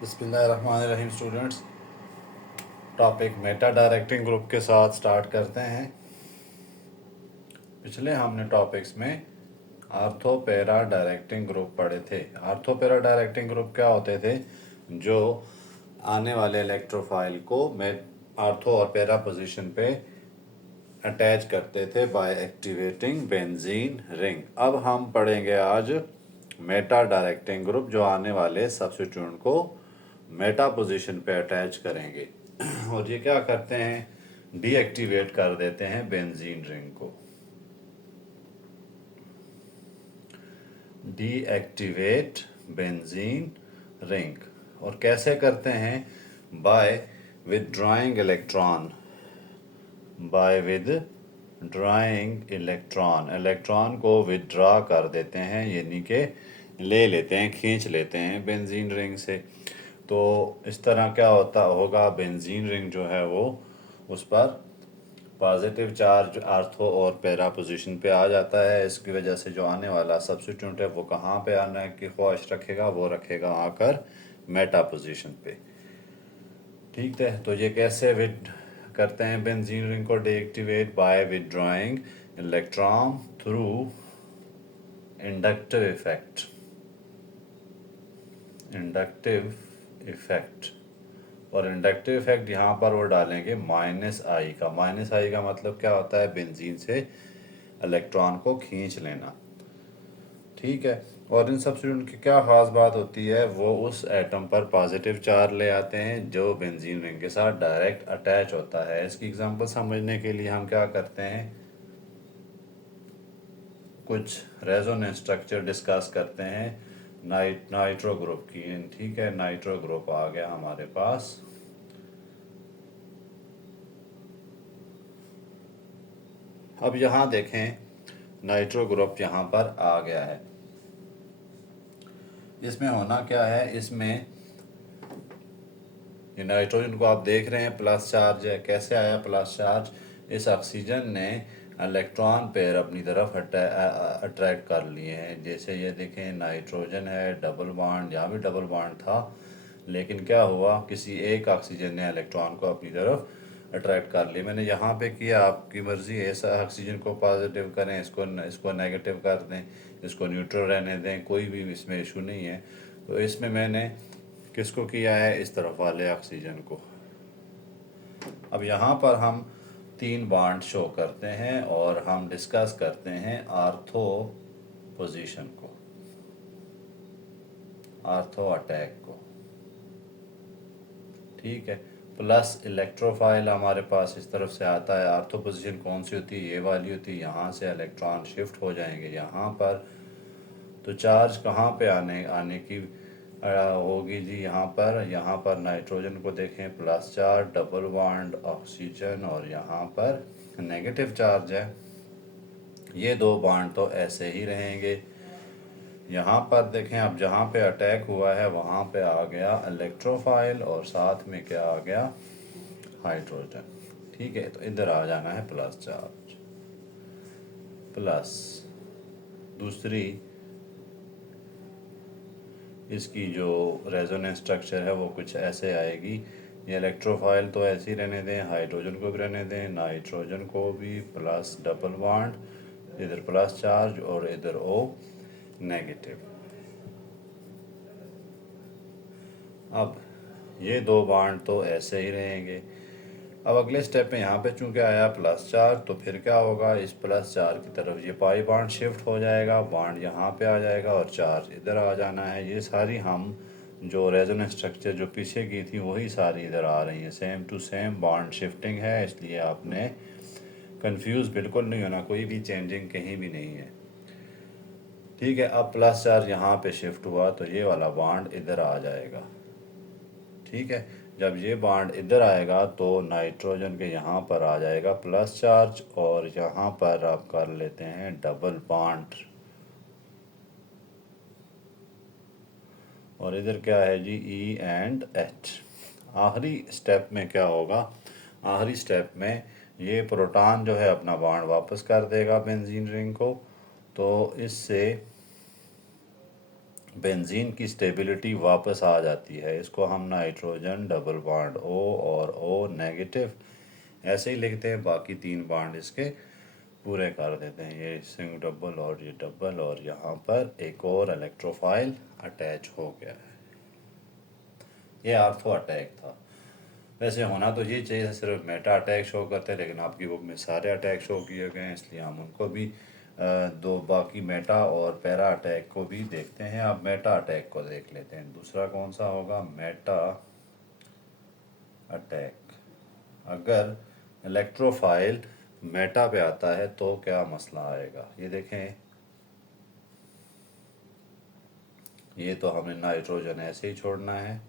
बिस्मिल्लाहिर्रहमानिर्रहीम students, topic Meta directing group के साथ स्टार्ट करते हैं। पिछले हमने टॉपिक्स में आर्थो पैरा डायरेक्टिंग ग्रुप पढ़े थे। आर्थो पैरा डायरेक्टिंग ग्रुप क्या होते थे? जो आने वाले इलेक्ट्रोफाइल को आर्थो और पैरा पोजीशन पे अटैच करते थे बाय एक्टिवेटिंग बेंजीन रिंग। अब हम पढ़ेंगे आज मेटा डायरेक्टिंग ग्रुप, जो आने वाले सब्स्टिट्यूएंट को मेटा पोजीशन पे अटैच करेंगे और ये क्या करते हैं, डीएक्टिवेट कर देते हैं बेंजीन रिंग को। डीएक्टिवेट बेंजीन रिंग और कैसे करते हैं? By withdrawing electron, by withdrawing electron को विदड्रॉ कर देते हैं, यानी कि ले लेते हैं, खींच लेते हैं बेंजीन रिंग से। तो इस तरह क्या होगा, बेंजीन रिंग जो है वो उस पर पॉजिटिव चार्ज आर्थो और पैरा पोजीशन पे आ जाता है। इसकी वजह से जो आने वाला सब्स्टिट्यूएंट है वो कहाँ पे आने की ख्वाहिश रखेगा, वो रखेगा आकर मेटा पोजीशन पे। ठीक है, तो ये कैसे करते हैं बेंजीन रिंग को deactivate? By withdrawing electron through inductive effect. Inductive effect और इंडक्टिव इफेक्ट यहाँ पर वो डालेंगे माइनस आई का। माइनस आई का मतलब क्या होता है? बेंजीन से इलेक्ट्रॉन को खींच लेना। ठीक है, और इन सब्स्टिट्यूएंट की क्या खास बात होती है? वो उस एटम पर पॉजिटिव चार्ज ले आते हैं जो बेंजीन रिंग के साथ डायरेक्ट अटैच होता है। इसकी एग्जांपल समझने के लिए हम क्या करते हैं, कुछ रेजोनेंस स्ट्रक्चर डिस्कस करते हैं नाइट्रो ग्रुप की। ठीक है, नाइट्रो ग्रुप आ गया हमारे पास। अब यहाँ देखें, नाइट्रो ग्रुप यहाँ पर आ गया है। इसमें होना क्या है, इसमें ये नाइट्रोजन को आप देख रहे हैं प्लस चार्ज है। कैसे आया प्लस चार्ज? इस ऑक्सीजन ने इलेक्ट्रॉन पेयर अपनी तरफ अट्रैक्ट कर लिए हैं। जैसे ये देखें, नाइट्रोजन है, डबल बॉन्ड, यहाँ भी डबल बॉन्ड था, लेकिन क्या हुआ, किसी एक ऑक्सीजन ने इलेक्ट्रॉन को अपनी तरफ अट्रैक्ट कर लिया। मैंने यहाँ पे किया, आपकी मर्जी है। इस ऑक्सीजन को पॉजिटिव करें, इसको नेगेटिव कर दें, इसको न्यूट्रल रहने दें, कोई भी इसमें इशू नहीं है। तो इसमें मैंने किसको किया है? इस तरफ वाले ऑक्सीजन को। अब यहाँ पर हम 3 बॉन्ड शो करते हैं और हम डिस्कस करते हैं आर्थो पोजीशन को, आर्थो अटैक को। ठीक है, प्लस इलेक्ट्रोफाइल हमारे पास इस तरफ से आता है। आर्थो पोजीशन कौन सी होती है? ये वाली होती है। यहाँ से इलेक्ट्रॉन शिफ्ट हो जाएंगे यहाँ पर। तो चार्ज कहाँ पे आने आने की होगी जी? यहाँ पर नाइट्रोजन को देखें plus charge, double bond oxygen, और यहाँ पर नेगेटिव चार्ज है। ये 2 बॉन्ड तो ऐसे ही रहेंगे। यहाँ पर देखें, अब जहाँ पे अटैक हुआ है वहाँ पे आ गया इलेक्ट्रोफाइल और साथ में क्या आ गया? हाइड्रोजन। ठीक है, तो इधर आ जाना है प्लस चार्ज। प्लस दूसरी इसकी जो रेजोनेंस स्ट्रक्चर है वो कुछ ऐसे आएगी। ये इलेक्ट्रोफाइल तो ऐसे ही रहने दें, हाइड्रोजन को भी रहने दें, नाइट्रोजन को भी प्लस डबल बॉन्ड, इधर प्लस चार्ज और इधर O नेगेटिव। अब ये 2 बॉन्ड तो ऐसे ही रहेंगे। अब अगले स्टेप में यहाँ पे चूंकि आया प्लस चार्ज, तो फिर क्या होगा, इस प्लस चार्ज की तरफ ये पाई बॉन्ड शिफ्ट हो जाएगा, बॉन्ड यहाँ पे आ जाएगा और चार्ज इधर आ जाना है। ये सारी हम जो रेजोनेंस स्ट्रक्चर जो पीछे की थी वही सारी इधर आ रही है। Same to same bond shifting है, इसलिए आपने कंफ्यूज बिल्कुल नहीं होना, कोई भी चेंजिंग कहीं भी नहीं है। ठीक है, अब प्लस चार्ज यहाँ पे शिफ्ट हुआ तो ये वाला बॉन्ड इधर आ जाएगा। ठीक है, जब ये बॉन्ड इधर आएगा तो नाइट्रोजन के यहाँ पर आ जाएगा प्लस चार्ज और यहाँ पर आप कर लेते हैं डबल बॉन्ड। और इधर क्या है जी? E and H। आखिरी स्टेप में क्या होगा? आखिरी स्टेप में ये प्रोटॉन जो है अपना बॉन्ड वापस कर देगा बेंजीन रिंग को। तो इससे बेंजीन की स्टेबिलिटी वापस आ जाती है। इसको हम नाइट्रोजन डबल बॉन्ड O और O नेगेटिव ऐसे ही लिखते हैं, बाकी 3 बॉन्ड इसके पूरे कर देते हैं। ये सिंग डबल और ये डबल, और यहाँ पर एक और इलेक्ट्रोफाइल अटैच हो गया है। ये आर्थो अटैक था। वैसे होना तो ये चाहिए, सिर्फ मेटा अटैक शो करते हैं, लेकिन आपकी बुक में सारे अटैक शो किए गए हैं, इसलिए हम उनको भी दो बाकी मेटा और पैरा अटैक को भी देखते हैं। अब मेटा अटैक को देख लेते हैं। दूसरा कौन सा होगा? Meta attack. अगर इलेक्ट्रोफाइल मेटा पे आता है तो क्या मसला आएगा, ये देखें। ये तो हमने नाइट्रोजन ऐसे ही छोड़ना है।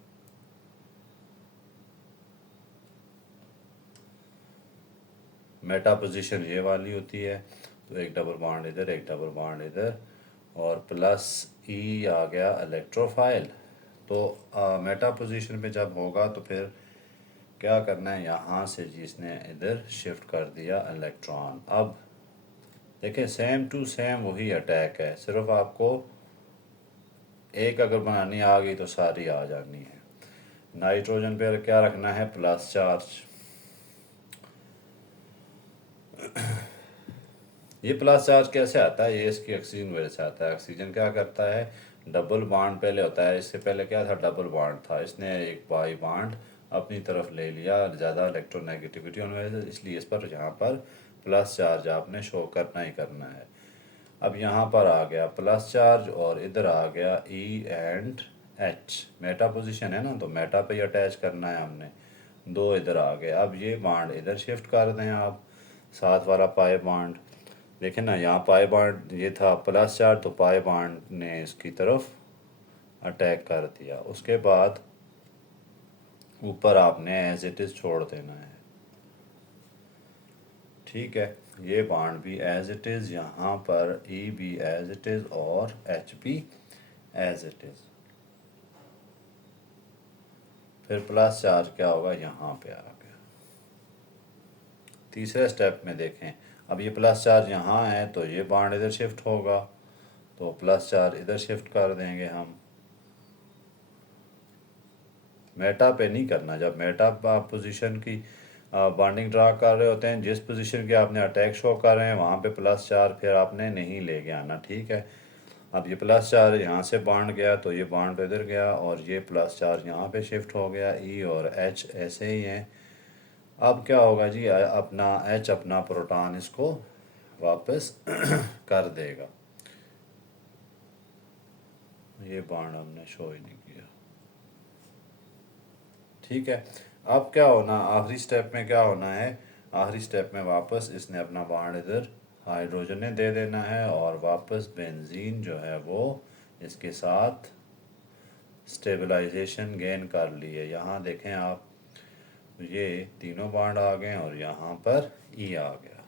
मेटा पोजीशन ये वाली होती है, तो एक डबल बॉन्ड इधर, एक डबल बॉन्ड इधर, और प्लस ई आ गया इलेक्ट्रोफाइल। तो मेटा पोजीशन पे जब होगा तो फिर क्या करना है, यहाँ से जिसने इधर शिफ्ट कर दिया इलेक्ट्रॉन। अब देखिए सेम टू सेम वही अटैक है, सिर्फ आपको एक अगर बनानी आ गई तो सारी आ जानी है। नाइट्रोजन पे क्या रखना है? Plus charge. ये प्लस चार्ज कैसे आता है? ये इसकी ऑक्सीजन वजह से आता है। ऑक्सीजन क्या करता है, डबल बॉन्ड पहले होता है, इससे पहले क्या था, डबल बॉन्ड था, इसने एक बाई बॉन्ड अपनी तरफ ले लिया, ज़्यादा इलेक्ट्रोनेगेटिविटी होने वजह से, इसलिए इस पर यहाँ पर प्लस चार्ज आपने शो करना ही करना है। अब यहाँ पर आ गया प्लस चार्ज और इधर आ गया E and H. Meta position है ना, तो मेटा पे ही अटैच करना है हमने। दो इधर आ गए। अब ये बॉन्ड इधर शिफ्ट कर दें आप, साथ वाला पाई बॉन्ड। देखें ना, यहाँ पाई बॉन्ड ये था प्लस चार्ज, तो पाई बॉन्ड ने इसकी तरफ अटैक कर दिया। उसके बाद ऊपर आपने एज इट इज़ छोड़ देना है। ठीक है, ये बॉन्ड भी एज इट इज़, यहाँ पर ई भी एज इट इज़ और एच भी एज इट इज़। फिर प्लस चार्ज क्या होगा, यहाँ पे आ गया। तीसरे स्टेप में देखें, अब ये प्लस चार्ज यहाँ है तो ये बॉन्ड इधर शिफ्ट होगा, तो प्लस चार्ज इधर शिफ्ट कर देंगे हम। मेटा पे नहीं करना, जब मेटा पोजीशन की बॉन्डिंग ड्रा कर रहे होते हैं, जिस पोजीशन के आपने अटैक शो कर रहे हैं वहाँ पे प्लस चार्ज फिर आपने नहीं ले के आना। ठीक है, अब ये प्लस चार्ज यहाँ से बॉन्ड गया तो ये बॉन्ड इधर गया, और ये प्लस चार्ज यहाँ पे शिफ्ट हो गया। ई और एच ऐसे ही हैं। अब क्या होगा जी, अपना एच अपना प्रोटॉन इसको वापस कर देगा। ये बॉन्ड हमने शो ही नहीं किया। ठीक है, अब क्या होना, आखिरी स्टेप में क्या होना है, आखिरी स्टेप में वापस इसने अपना बॉन्ड इधर हाइड्रोजन ने दे देना है, और वापस बेंजीन जो है वो इसके साथ स्टेबलाइजेशन गेन कर लिए। यहाँ देखें आप, ये तीनों बॉन्ड आ गए और यहाँ पर ई आ गया।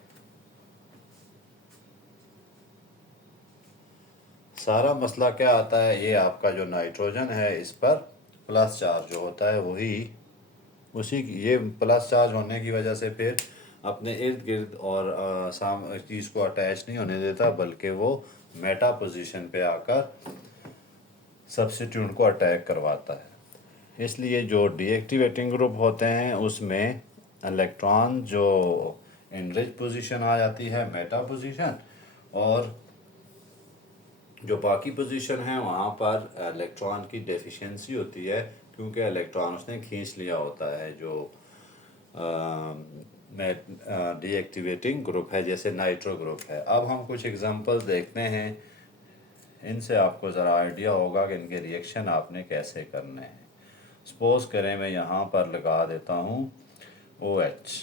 सारा मसला क्या आता है, ये आपका जो नाइट्रोजन है इस पर प्लस चार्ज जो होता है वही उसी की, ये प्लस चार्ज होने की वजह से फिर अपने इर्द गिर्द और चीज़ को अटैच नहीं होने देता, बल्कि वो मेटा पोजीशन पे आकर सब्स्टिट्यूट को अटैक करवाता है। इसलिए जो डीएक्टिवेटिंग ग्रुप होते हैं उसमें इलेक्ट्रॉन जो एनरिच पोजीशन आ जाती है मेटा पोजीशन, और जो बाकी पोजीशन है वहाँ पर इलेक्ट्रॉन की डेफिशिएंसी होती है, क्योंकि इलेक्ट्रॉन उसने खींच लिया होता है जो डीएक्टिवेटिंग ग्रुप है, जैसे नाइट्रो ग्रुप है। अब हम कुछ एग्जांपल्स देखते हैं, इनसे आपको ज़रा आइडिया होगा कि इनके रिएक्शन आपने कैसे करने हैं। सपोज करें मैं यहाँ पर लगा देता हूँ OH,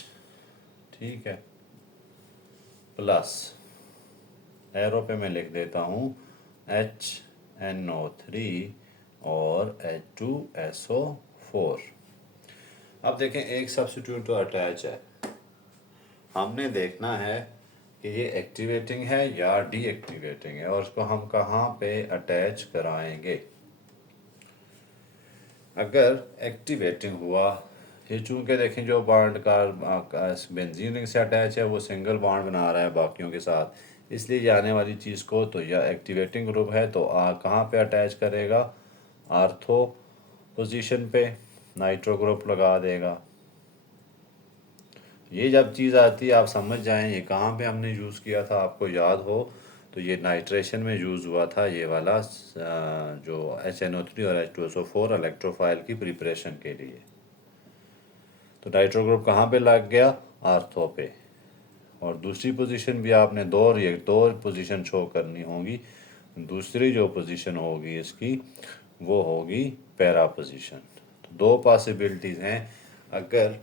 ठीक है, प्लस एरो पे मैं लिख देता हूँ HNO3 और H2SO4। अब देखें एक सब्स्टिट्यूट तो अटैच है, हमने देखना है कि ये एक्टिवेटिंग है या डीएक्टिवेटिंग है, और उसको हम कहाँ पे अटैच कराएंगे। अगर एक्टिवेटिंग हुआ, ये चूँकि देखें जो बॉन्ड का बेंजीन रिंग से अटैच है वो सिंगल बॉन्ड बना रहा है बाकियों के साथ, इसलिए ये आने वाली चीज़ को तो या एक्टिवेटिंग ग्रुप है तो कहाँ पे अटैच करेगा, आर्थो पोजीशन पे नाइट्रो ग्रुप लगा देगा। ये जब चीज़ आती है आप समझ जाएं ये कहाँ पे हमने यूज़ किया था, आपको याद हो तो ये नाइट्रेशन में यूज़ हुआ था, ये वाला जो HNO3 और H2SO4 इलेक्ट्रोफाइल की प्रिपरेशन के लिए। तो नाइट्रो ग्रुप कहाँ पे लग गया, आर्थो पे। और दूसरी पोजीशन भी आपने दो पोजीशन शो करनी होगी। दूसरी जो पोजीशन होगी इसकी वो होगी पैरा पोजीशन। तो दो पॉसिबिलिटीज़ हैं, अगर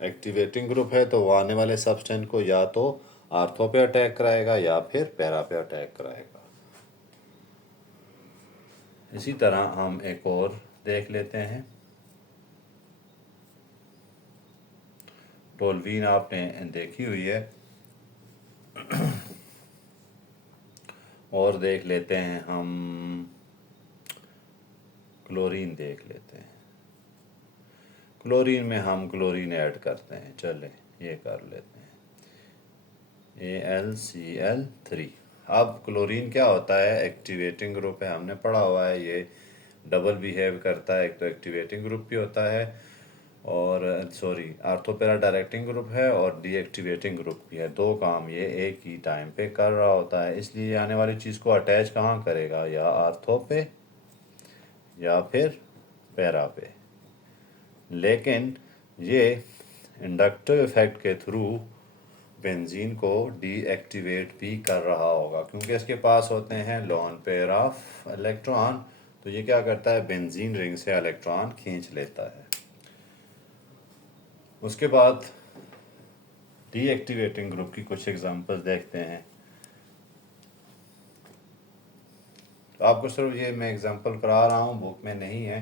एक्टिवेटिंग ग्रुप है तो वो आने वाले सब्सटेंस को या तो आर्थो पे अटैक कराएगा या फिर पैरा पे अटैक कराएगा। इसी तरह हम एक और देख लेते हैं। टोल्वीन आपने देखी हुई है, और देख लेते हैं हम क्लोरीन देख लेते हैं। क्लोरीन में हम क्लोरीन ऐड करते हैं, चले ये कर लेते हैं AlCl3। अब क्लोरीन क्या होता है, एक्टिवेटिंग ग्रुप है, हमने पढ़ा हुआ है ये डबल बिहेव करता है, एक तो एक्टिवेटिंग ग्रुप भी होता है और सॉरी आर्थोपेरा डायरेक्टिंग ग्रुप है और डीएक्टिवेटिंग ग्रुप भी है। दो काम ये एक ही टाइम पे कर रहा होता है, इसलिए आने वाली चीज़ को अटैच कहाँ करेगा, या आर्थो पे या फिर पैरा पे। लेकिन ये इंडक्टिव इफेक्ट के थ्रू बेंजीन को डीएक्टिवेट भी कर रहा होगा, क्योंकि इसके पास होते हैं लोन पेयर ऑफ इलेक्ट्रॉन। तो ये क्या करता है, बेंजीन रिंग से इलेक्ट्रॉन खींच लेता है। उसके बाद डीएक्टिवेटिंग ग्रुप की कुछ एग्जांपल्स देखते हैं। तो आपको सिर्फ ये मैं एग्जांपल करा रहा हूँ, बुक में नहीं है,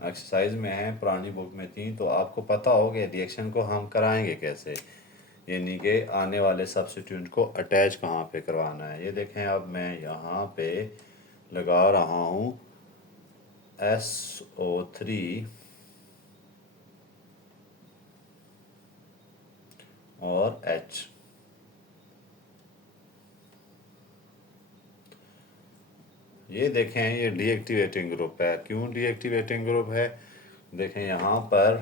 एक्सरसाइज में है, पुरानी बुक में थी, तो आपको पता हो कि रिएक्शन को हम कराएंगे कैसे, यानी कि आने वाले सब्स्टिट्यूट को अटैच कहाँ पे करवाना है। ये देखें, अब मैं यहाँ पे लगा रहा हूँ SO3 और H। ये देखें ये डीएक्टिवेटिंग ग्रुप है। क्यों डीएक्टिवेटिंग ग्रुप है, देखें यहाँ पर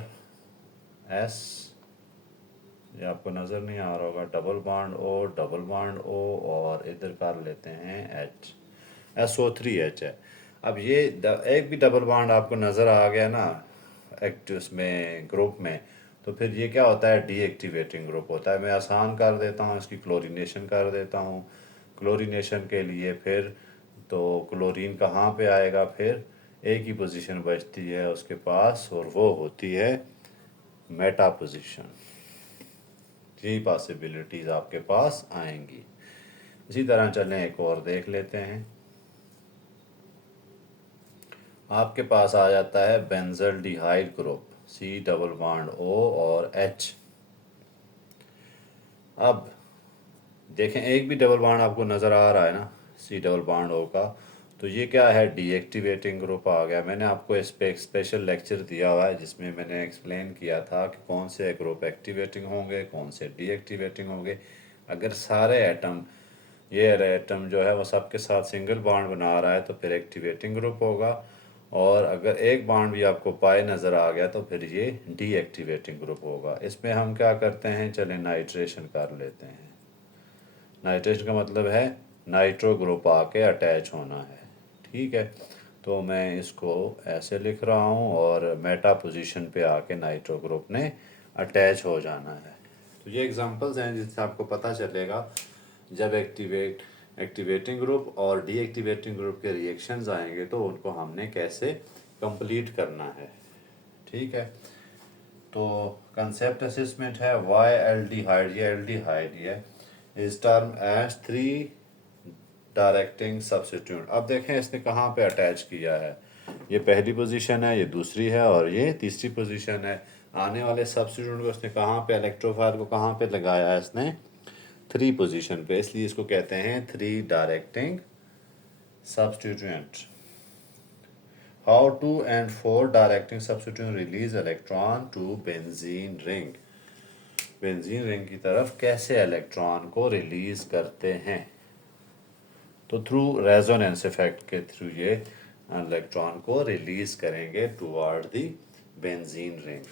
S, ये आपको नज़र नहीं आ रहा होगा, डबल बॉन्ड O और इधर कर लेते हैं H, SO3H है। अब ये एक भी डबल बॉन्ड आपको नज़र आ गया ना एक्टिव में ग्रुप में, तो फिर ये क्या होता है, डीएक्टिवेटिंग ग्रुप होता है। मैं आसान कर देता हूँ, इसकी क्लोरीनेशन कर देता हूँ। क्लोरीनेशन के लिए फिर तो क्लोरीन कहाँ पे आएगा, फिर एक ही पोजीशन बचती है उसके पास और वो होती है मेटा पोजीशन। यही पॉसिबिलिटीज़ आपके पास आएंगी। इसी तरह चलें एक और देख लेते हैं। आपके पास आ जाता है benzaldehyde group, C double bond O और H। अब देखें एक भी डबल बॉन्ड आपको नज़र आ रहा है ना C डबल बॉन्ड O का, तो ये क्या है, डीएक्टिवेटिंग ग्रुप आ गया। मैंने आपको इस पर एक स्पेशल लेक्चर दिया हुआ है जिसमें मैंने एक्सप्लेन किया था कि कौन से ग्रुप एक्टिवेटिंग होंगे, कौन से डीएक्टिवेटिंग होंगे। अगर सारे एटम, ये एटम जो है वो सबके साथ सिंगल बॉन्ड बना रहा है तो फिर एक्टिवेटिंग ग्रुप होगा, और अगर एक बॉन्ड भी आपको पाए नज़र आ गया तो फिर ये डीएक्टिवेटिंग ग्रुप होगा। इसमें हम क्या करते हैं, चलें नाइट्रेशन कर लेते हैं। नाइट्रेशन का मतलब है नाइट्रो ग्रुप आके अटैच होना है, ठीक है। तो मैं इसको ऐसे लिख रहा हूँ और मेटा पोजीशन पे आके नाइट्रो ग्रुप ने अटैच हो जाना है। तो ये एग्जांपल्स हैं जिससे आपको पता चलेगा जब एक्टिवेटिंग ग्रुप और डीएक्टिवेटिंग ग्रुप के रिएक्शंस आएंगे तो उनको हमने कैसे कंप्लीट करना है, ठीक है। तो कंसेप्ट असेसमेंट है वाई एल्डिहाइड, ये एल्डिहाइड है, is term as 3 directing substitute. अब देखें इसने कहाँ पे अटैच किया है, ये पहली पोजीशन है, ये दूसरी है और ये तीसरी पोजीशन है। आने वाले सब्स्टिट्यूट को इसने कहाँ पे, इलेक्ट्रोफाइल को कहाँ पे लगाया है इसने, 3 पोजीशन पे, इसलिए इसको कहते हैं 3 directing substituent. How 2 and 4 directing substituent release electron to benzene ring। Benzene ring की तरफ कैसे इलेक्ट्रॉन को रिलीज करते हैं। तो थ्रू रेजोनेंस इफेक्ट के थ्रू ये इलेक्ट्रॉन को रिलीज करेंगे टुवर्ड द बेंजीन रिंग।